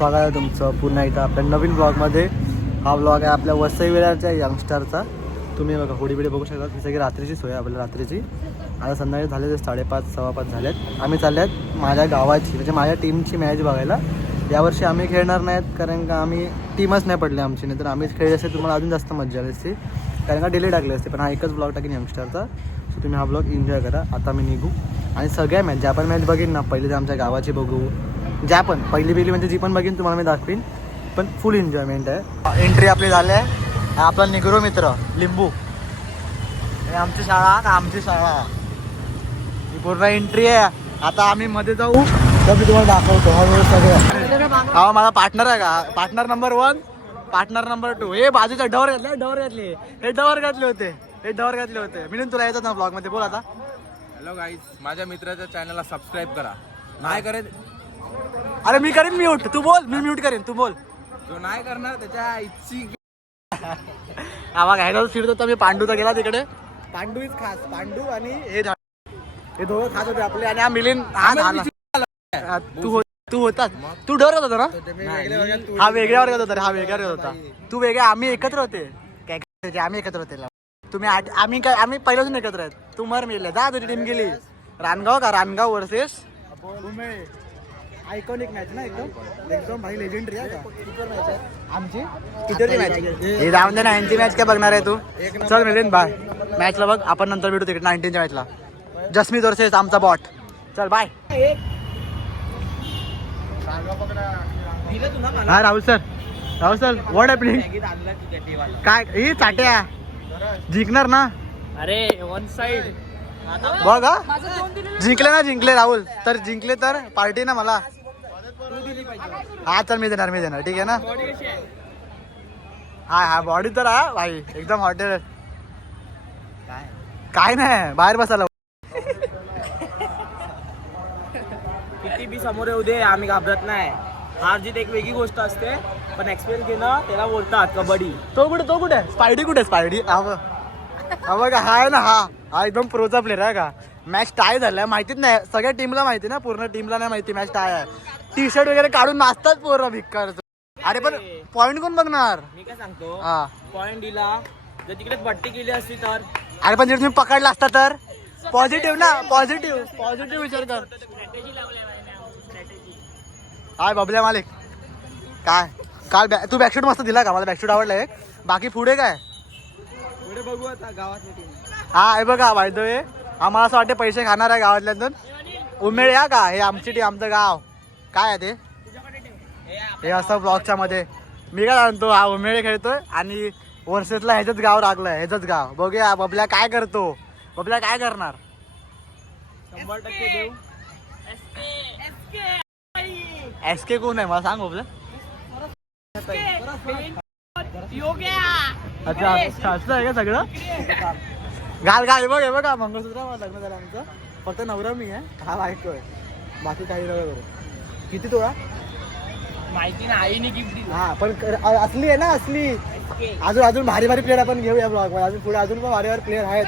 स्वागत आहे तुमचं पुन्हा एकदा आपल्या नवीन ब्लॉगमध्ये. हा ब्लॉग आहे आपल्या वसई विरारच्या यंगस्टरचा. तुम्ही बघा होडीबिडी बघू शकता. ही सगळी रात्रीची सोय आहे आपल्या रात्रीची. आता संध्याकाळी झाले 5:30 6:15 झालेत. आम्ही चालले आहेत माझ्या गावाची म्हणजे माझ्या टीमची मॅच बघायला. यावर्षी आम्ही खेळणार नाहीत कारण का आम्ही टीमच नाही पडली आमची. नाही तर आम्ही खेळले असते तुम्हाला अजून जास्त मजा आली असती कारण का डेली टाकले असते. पण हा एकच ब्लॉग टाकेन यंगस्टरचा. सो तुम्ही हा ब्लॉग एन्जॉय करा. आता मी निघू आणि सगळ्या मॅच ज्या पण मॅच बघीन ना पहिले तर आमच्या गावाची बघू. ज्या पण पहिली म्हणजे जी पण बघीन तुम्हाला मी दाखवीन. पण फुल एन्जॉयमेंट आहे. एंट्री आपली झाली आहे. आपला निग्रो मित्र लिंबू. हे आमची शाळा का आमची शाळा ही पूर्ण एंट्री आहे. आता आम्ही मध्ये जाऊ तर मी तुम्हाला दाखवतो हळूहळू सगळं. हा माझा पार्टनर आहे का. Partner number 1 partner number 2. हे बाजूच्या डवर घातले हे डवर घातले होते मिळून तुला येतात ना ब्लॉग मध्ये. बोल आता. हॅलो गाईज, माझ्या मित्राच्या चॅनलला सबस्क्राईब करा. नाही करेल अरे मी करीन म्यूट. तू बोल मी म्यूट करेन. तू बोल. जो नाही करणार त्याच्या इच्छी. आवा घ्यायला फिरतो तर मी पांडूचा गेला तिकडे. पांडू इज खास. पांडू आणि हे दोघं खास होते आपले. आणि हा मिलिंद तू होतास. तू डरत होता ना. हा वेगळ्या वर्गात होता. हा वेगळ्या वर्गात होता. तू वेगळ्या. आम्ही एकत्र होते. काय आम्ही एकत्र होते. तुम्ही आम्ही पहिल्यापासून एकत्र आहेत. तू मर मिळले जा. तुझी टीम गेली रानगाव वर्सेस आयकॉनिक मॅच ना. एकदम भाई लेजेंडरी आहे का. सुपर मॅच आहे आमची. किती मॅच हे जाऊन दे ना. 90 मॅच काय बघणार आहे तू. चल मिलिंद बाय. मॅचला बघ आपण नंतर भेटू तिकडे 19च्या मॅचला. जसमीत वर्सेस आमचा बॉट. चल बाय. हा राहुल सर व्हॉट हॅपनिंग. काय ही चाट्या जिंकणार ना. अरे वन साइड बघ जिंकले राहुल. तर जिंकले तर पार्टी ना मला. हा चल मी देणार ठीक आहे ना. हा बॉडी तर हा भाई एकदम हॉटेल. काय नाही बाहेर बसायला. किती बी समोर येऊ दे आम्ही घाबरत नाही. हार जीत एक वेगळी गोष्ट असते पण एक्सपिरियन्स घेणं त्याला बोलतात कबड्डी. तो कुठे स्पायडी हा बघा. हा आहे ना. हा एकदम प्रोचा प्लेअर आहे का. मॅच टाय झालाय माहितीच नाही. सगळ्या टीमला माहिती ना. पूर्ण टीमला नाही माहिती मॅच टाय आहे. टी शर्ट वगैरे काढून नाचतात पोरं भिक्कार. अरे पण पॉइंट कोण बघणार. मी काय सांगतो हा पॉइंट दिला जर तिकडे बट्टी केली असती तर. अरे पण जर तुम्ही पकडला असता तर पॉझिटिव्ह ना. पॉझिटिव्ह विचार कर. हाय बबल्या मालिक. काय काल तू बॅकशूट मस्त दिला का. मला बॅकशूट आवडला एक. बाकी पुढे काय पुढे बघू आता गावात. हा हे बघा वाईदोय. आम्हाला असं वाटते पैसे खाणार आहे गावातल्यातून. उमेळ या का. हे आमची टीम आमचं गाव काय आहे ते. हे असं ब्लॉगच्या मध्ये मी काय सांगतो. हा उमेळ खेळतोय आणि वर्षेतला ह्याचंच गाव लागलंय. ह्याचंच गाव. बघूया बबल्या काय करतो. बबल्या काय करणार. 100% देऊ. एसके कोण आहे मला सांग बबल्या. अच्छा असं आहे का सगळं. घाल हे बघा मंगळसूत्र लग्न झालं आमचं. फक्त नवरा मी आहे. हा बायको आहे. बाकी काही नका करू. किती तोळा माहिती ना आईने गिफ्ट दिली. हा पण असली आहे ना. असली अजून भारी प्लेअर आपण घेऊ या ब्लॉग मध्ये. अजून पुढे अजून पण भारी प्लेअर आहेत.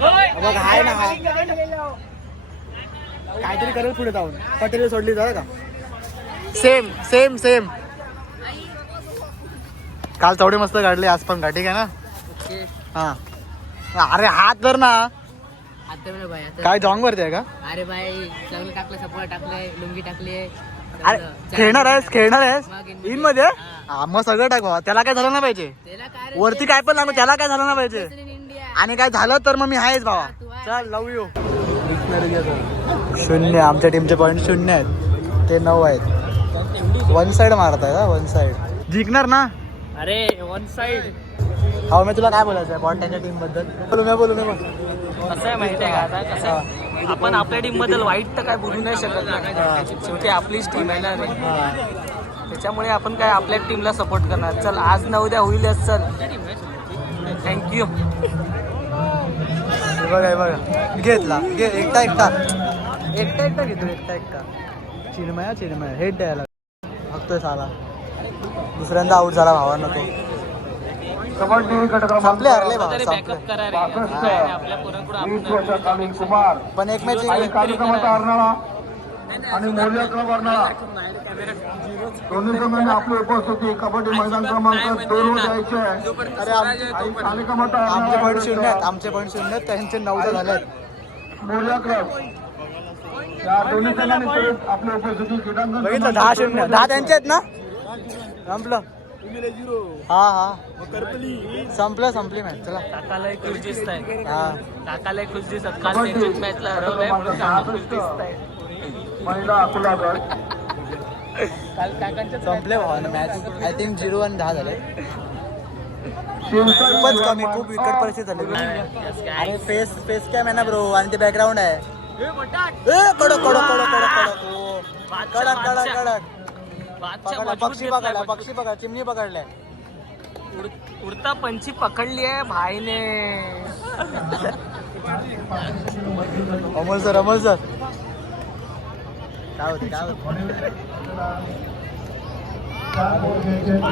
बघ आहे ना. हा काहीतरी करेल पुढे जाऊन. पटेल सोडली जरा का. सेम काल तेवढे मस्त काढले. आज पण का ठीक आहे ना. हा अरे हात धर ना. काय जॉंग वरती आहे का. अरे भाई चांगलं टाकलं. सपोर्ट टाकलंय. लुंगी टाकली. अरे खेळणार आहेस इन मध्ये. मग सगळं टाक बाबा. त्याला काय झालं ना पाहिजे. वरती काय पण लागलं त्याला काय झालं ना पाहिजे. आणि काय झालं तर मग मी आहेच बाबा. चल लव यू. 0 आमच्या टीमचे पॉईंट 0 आहेत. ते 9 आहेत. वन साइड मारत आहे. वन साइड जिंकणार ना. अरे वन साइड. हा मी तुला काय बोलायचं आहे बॉन्टाच्या टीम बद्दल. बोलू नका. कसं आहे माहिती आहे का आता कसं आहे, आपण आपल्या टीम बद्दल वाईट तर काय बोलू नाही शकत ना. शेवटी आपलीच टीम आहे ना रे. त्याच्यामुळे आपण काय आपल्या टीमला सपोर्ट करणार. चल आज ना उद्या होईलच. चल थँक्यू. बघा घेतला. एकटा घेतो. एकटा चिन्मया हेड द्यायला बघतोय साला. दुसऱ्यांदा आऊट झाला भावांना तो. संपले हरले बाबा. बॅकअप करा रे आपल्या पोरांकडून आपण पण एक मॅच आणि मोर्या क्लब अर्नाळा दोन्ही संघांनी आपली उपस्थिती कबड्डी मैदान क्रमांक 2 वर द्यायचे आहे. आणि तालिका मत आमचे पॉईंट 0 आहेत, आमचे पॉईंट 0 आहेत, त्यांचे 9 झाले आहेत. मोर्या क्लब या दोन्ही संघांनी परत आपली उपस्थिती क्रीडांगण बघितलं 10-0, 10 त्यांचे आहेत ना. संपलं. हा संपली मॅच. चला काकाला एक खुश दिसत आहे. हा काकाला एक खुश दिसत काल त्यांच्याच मॅचला हरवलंय म्हणून काका खुश दिसत आहे. महिला अकोला गट काल काकांच्या संपले भावानं मॅच. आय थिंक 0 आणि 10 झाले. शिवसाई खूपच कमी, खूप विकट परिस्थिती झाली. आणि फेस कॅम आहे ना ब्रो, आणि ते बॅकग्राऊंड आहे. कडक पक्षी पकड चिमणी पकडलाय. उडता पंछी पकडली आहे भाईने. अमोल सर काय होते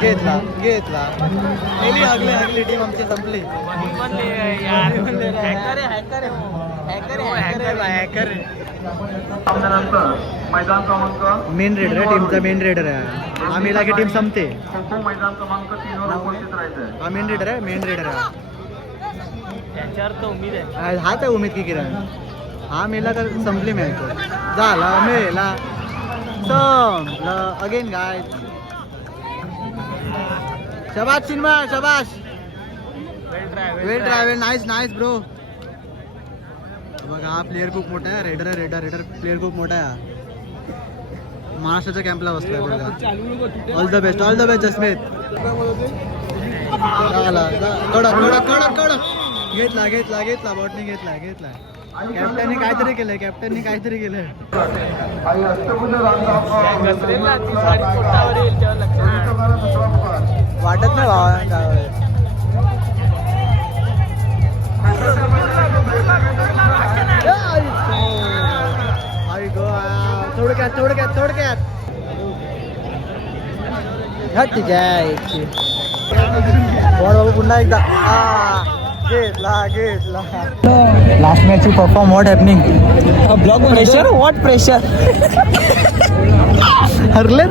घेतला हगली टीम आमची संपली. मैदान क्रमांक मेन रेडर आहे टीमचा, मेन रेडर आहे. आम्ही लागे टीम संपते. खो मैदान क्रमांक 3 वर उपस्थित राहायचं. हा मेन रेडर आहे, मेन रेडर आहे. त्याच्यावर तर उमेद आहे. हाच आहे उमेद की किरण. हा मेला तर संपली मॅच. झाला मेला संपलं अगेन गाय. शबाश चिन्मय शबाश. वेल ट्राय नाईस ब्रो. बघा हा प्लेअर खूप मोठा आहे. रेडर प्लेअर खूप मोठा आहे. महाराष्ट्राच्या कॅम्पला बसलाय बघा. All the best Jasmeet. कडक घेतला बॉटने घेतला. कॅप्टनने काहीतरी केलंय. आणि अष्टभुज रांगाव घसरेला ती साडी पोटावर येईल तेव्हा लक्षात. वाटत नाही भावा. थोडक्यात ठीक आहे. बाबू पुन्हा एकदा घेतला. Last match to perform. What happening. Block pressure. What pressure. हरलेत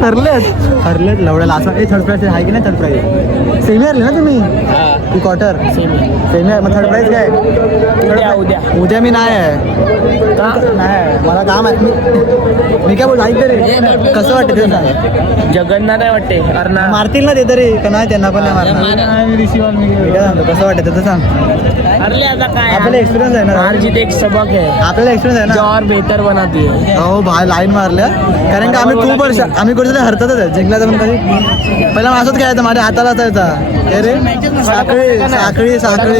लवड्या. लास्ट थर्ड प्राइज आहे की नाही. थर्ड प्राइज सेमी हरले ना तुम्ही की क्वार्टर. सेमी मग थर्ड प्राइज काय. उद्या मी नाही आहे. मला काम आहे. मी काय बोल ऐक तरी कसं वाटतं ते सांग. जगन्नाथ आहे वाटते. मारतील ना ते तरी का नाही. त्यांना पण नाही मारणार. मी काय सांगतो कसं वाटतं ते सांग. अरे आता काय आपल्याला एक्सपिरियन्स आहे ना. हार जीत एक सबक है. आपल्याला एक्सपिरियन्स आहे ना. और बेहतर बनाती है. हो भाई लाईन मारल्या. कारण का आम्ही खूप वर्ष आम्ही कुठे हरतातच आहे. जिंकला तर पण कधी पहिला असंच खेळायचं. माझ्या हाताला असायचा रे साखळी.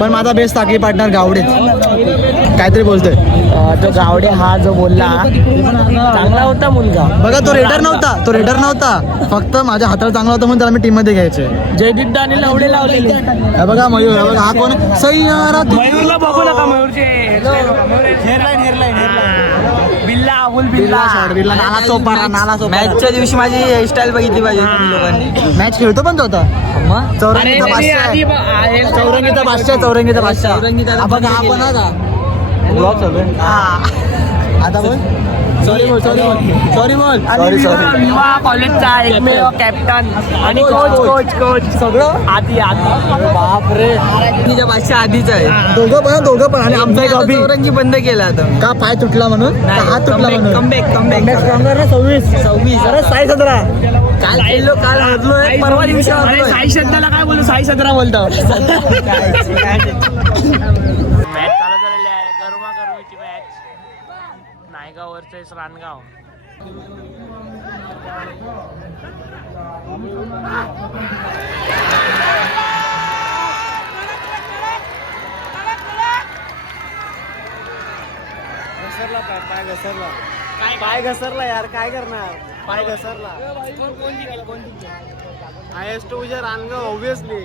पण माझा बेस्ट साखळी पार्टनर गावडे काहीतरी बोलतोय. तो गावडे हा जो बोलला चांगला होता मुलगा. बघा तो रेडर नव्हता. फक्त माझ्या हाताला चांगला होता म्हणून त्याला मी टीम मध्ये घ्यायचे. जयदीप दानी लावडे लावलेले. हे बघा मयूर. बघा हा कोण. सैयारा मयूरला बघू नका. मयूरचे हेअरलाईन बिल्ला अबुल बिल्ला. नाला मॅचच्या दिवशी माझी हेअरस्टाईल बघितली पाहिजे तुम्ही लोकांनी. मॅच खेळतो पण तो आता. चौरंगीचा बादशाह. बघा हा पण आता ब्लॉग चालू आहे. आता बोल. सॉरी बोल. विवा कॉलेजचा एकमेव कॅप्टन आणि कोच सगळं आधी बापरे. बादशाह आधीच आहे. दोघं पण आणि आमचा एक अभि चौरंगी बंद केला आता. का पाय तुटला म्हणून. हात तुटला म्हणून. कमबॅक स्ट्रॉंगर ना 26 अरे 17 काल आलो काल हरलोय. परवा दिवशी साई शब्दाला काय बोलतो. साई 17 बोलतो. मॅच चालू झालेली आहे. गरमागरमीची मॅच. नायगाव वर्सेस रानगाव. पाय घसरला यार. काय करणार. पाय घसरला. हायेस्ट उजा रानगाव ऑब्विसली.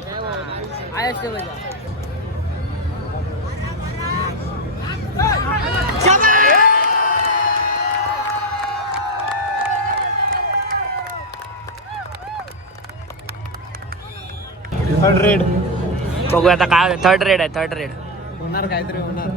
थर्ड रेड बघू आता काय. थर्ड रेड आहे. होणार काहीतरी होणार.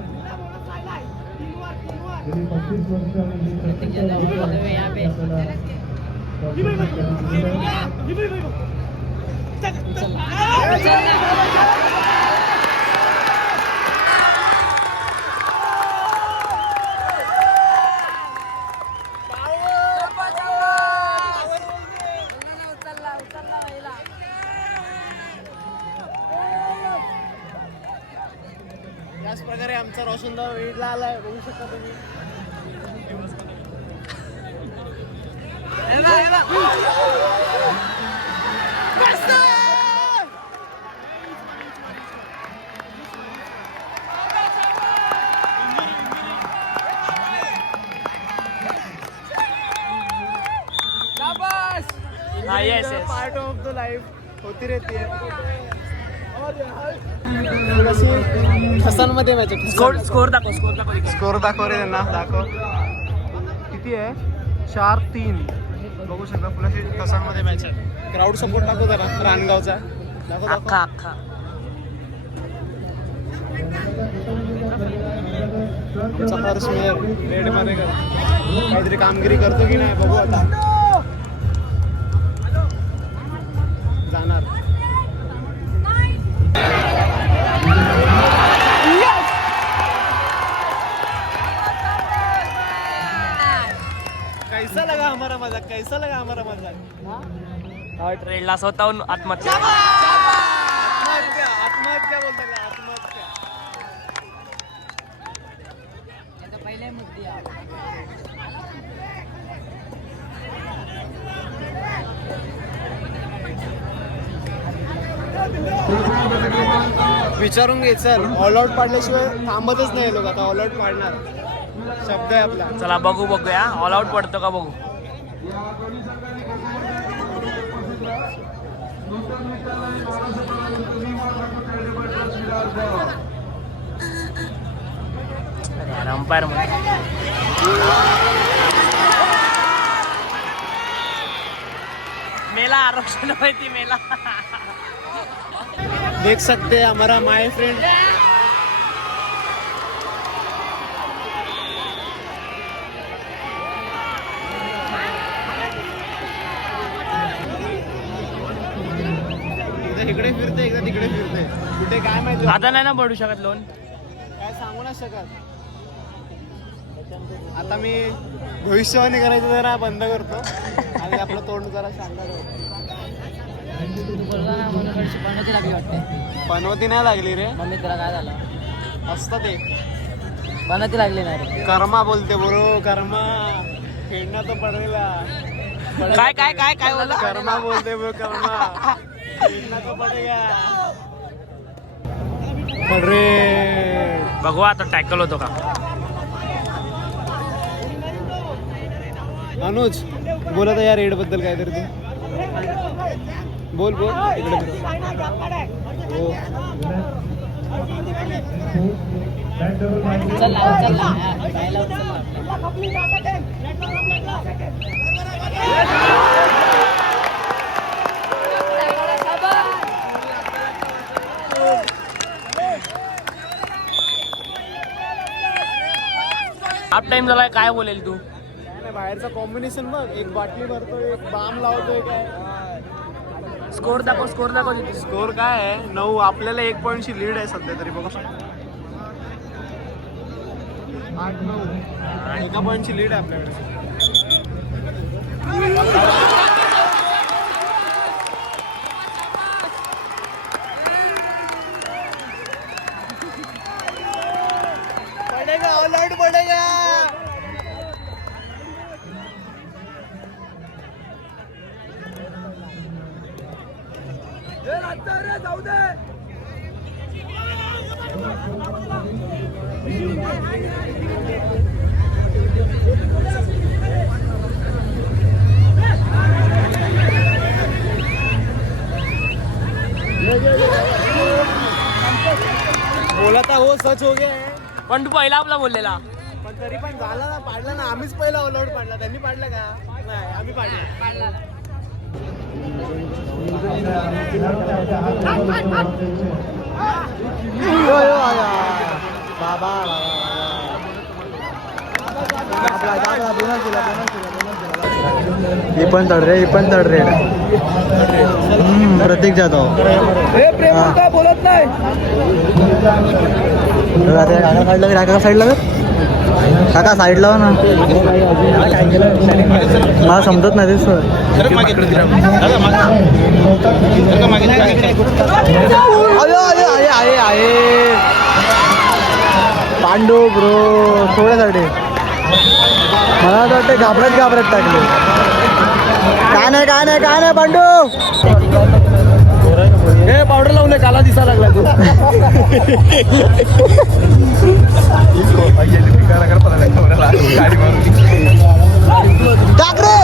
याच प्रकारे आमचा रोशनदाव वेळला आलाय, बघू शकता तुम्ही. हा yes yes. Part of the life होती रहती है. ठसांमध्ये मॅच आहे. स्कोर दाखव इकडे. स्कोर दाखव रे त्यांना, दाखव किती आहे. 4-3 बघू शकता. फुलाशी ठसांमध्ये मॅच आहे. क्राऊड सपोर्ट दाखव जरा रानगावचा. दाखव अख्खा आमचा हर्ष रेड मध्ये काहीतरी कामगिरी करतो की नाही बघू आता. जाणार कैसा लगा हमारा मजाक, कैसा लगा हमारा मजाक. ट्रेडला स्वतःहून आत्महत्या. आत्महत्या आत्महत्या बोलता का, आत्महत्या. पहिले मुद्दे विचारून घे चल. ऑल आउट पाडल्याशिवाय थांबतच नाही लोक. आता ऑल आउट पाडणार शब्द आहे आपला. चला बघूया ऑल आउट पडतो का बघू. अंपायर मेला आरक्षण माहिती मेला. देख सकते हैं हमारा माय फ्रेंड. एकदा इकडे फिरते एकदा तिकडे फिरते. कुठे काय माहिती आता नाही ना पडू शकत लोन. काय सांगू नाही शकत. आता मी भविष्यवाणी करायचं जरा बंद करतो आणि आपलं तोंड जरा शांत करतो. पनवती लागली वाटते. पनवती नाही लागली रे. मम्मी तुला काय झालं. असतं ते पनवती लागली नाही रे. कर्मा बोलते बरो. कर्मा खेळणं तर पडेला. काय काय काय काय बोला. कर्मा बोलते ब्रो. कर्मा खेळणं तर पडेगा. अरे बघू आता टॅकल होतो का. अनुज बोलत आहे या रेड बद्दल काहीतरी तू. बोल इकडे हो. चल हाफ टाइम झालाय. काय बोलेल तू. बाहेरचा कॉम्बिनेशन बघ. एक बाटली भरतोय, एक बाम लावतोय. काय स्कोर दाखव तिथे. स्कोर काय आहे. 9. आपल्याला 1 पॉईंटची लीड आहे सध्या तरी. बघू शकतो 8-9 1 पॉईंटची लीड आहे आपल्याकडे. पडेगा ऑल आउट पडेगा. जाऊ दे. बोला था हो सच हो गया है. पण तू पहिला आपला बोललेला. पण तरी पण झाला ना. पाडला ना. आम्हीच पहिला ऑल आउट पाडला. त्यांनी पाडला का. नाही आम्ही पाडला. बाबा ही पण थर्ड रेड, ही पण थर्ड रेड. प्रतीक जाधव. बोलत नाही. काका साईडला काका साईडला हो ना. मला समजत नाही ते. आहे पांडू ब्रो थोड्यासाठी मला असं वाटतं घाबरत टाकले. काय नाही पांडू. हे पावडर लावून काला दिसा लागला तू. टाक रे.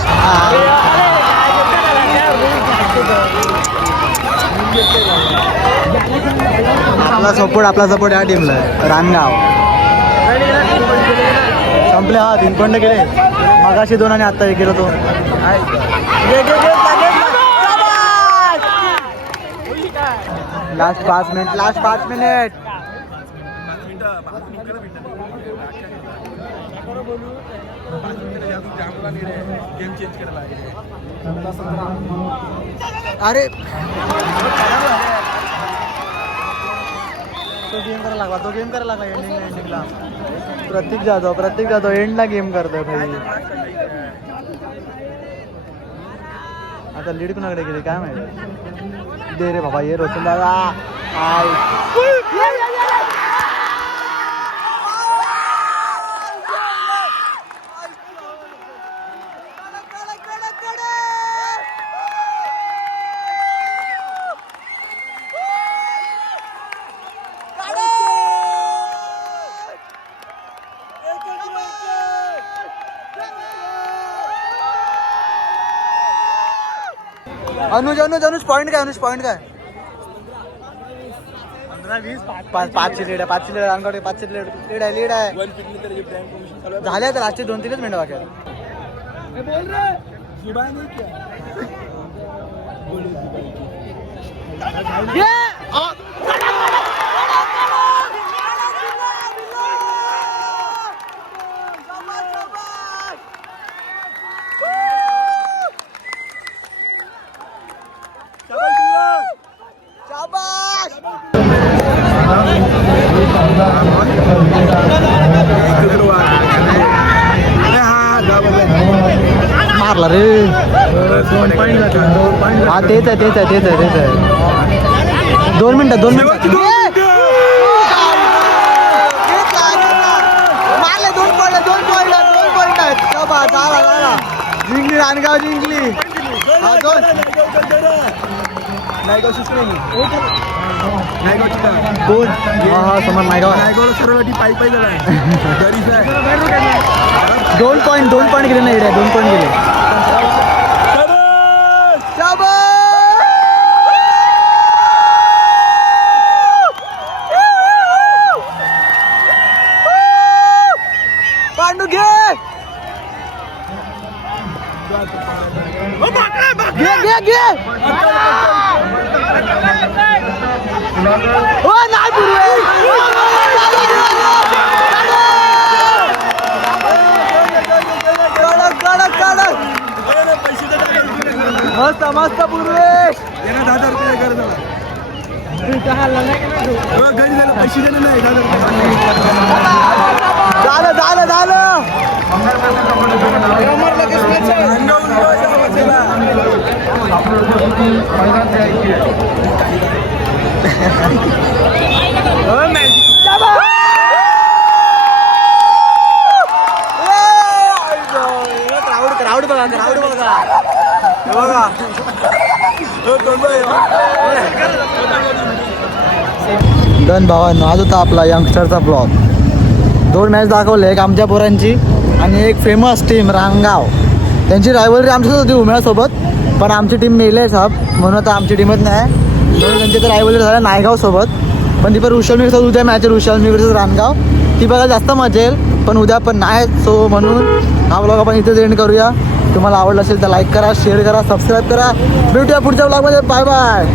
आपला सपोर्ट या टीमला आहे. रानगाव संपले. हा 3 पॉईंट गेले. मगाशी 2 आणि आता 1 गेलो तो. Last 5 minute. अरे तो गेम करायला लागला एंडिंगला. प्रतीक जाधव एंडला गेम करतोय भाई. आता लीड कुणाकडे गेली काय माहिती. दे रे बाबा ये रोशन दादा. अनुज पॉईंट काय? 5ची लीड आहे. 5ची लीड आहे. झाले आता लास्टचे 2-3 मिनिटं बाकी आहेत. मारला रे. हा तेच आहे. 2 मिनिटं मारले. 2 पॉईंट आहेत. झाला जिंकली. रानगाव जिंकली. समोर नायगाव. 2 पॉईंट गेले नाही. 2 पॉईंट गेले. पांडू घे. ओ नाही पुरवे. मस्त पुरवे. 1000 रुपये गरज पैसे दिले नाही. झालं. क्राऊड बघा. डन भावांनो. आज होता आपला यंगस्टरचा ब्लॉग. 2 मॅच दाखवले. एक आमच्या पोरांची आणि एक फेमस टीम रानगाव. त्यांची रायव्हलरी आमच्यासोबत होती उमेळासोबत, पण आमची टीम मेले साहेब म्हणून आता आमची टीमच नाही. म्हणून त्यांची तर रायव्हलरी झाल्या नायगावसोबत. पण ती पण वृषलमीसोबत उद्या मॅच आहे. वृषलमी वर्सेस रानगाव. ती बघायला जास्त मजा येईल. पण उद्या पण नाही. सो म्हणून हा ब्लॉग आपण इथेच एंड करूया. तुम्हाला आवडलं असेल तर लाईक करा, शेअर करा, सबस्क्राईब करा. भेटूया पुढच्या ब्लॉगमध्ये. Bye bye.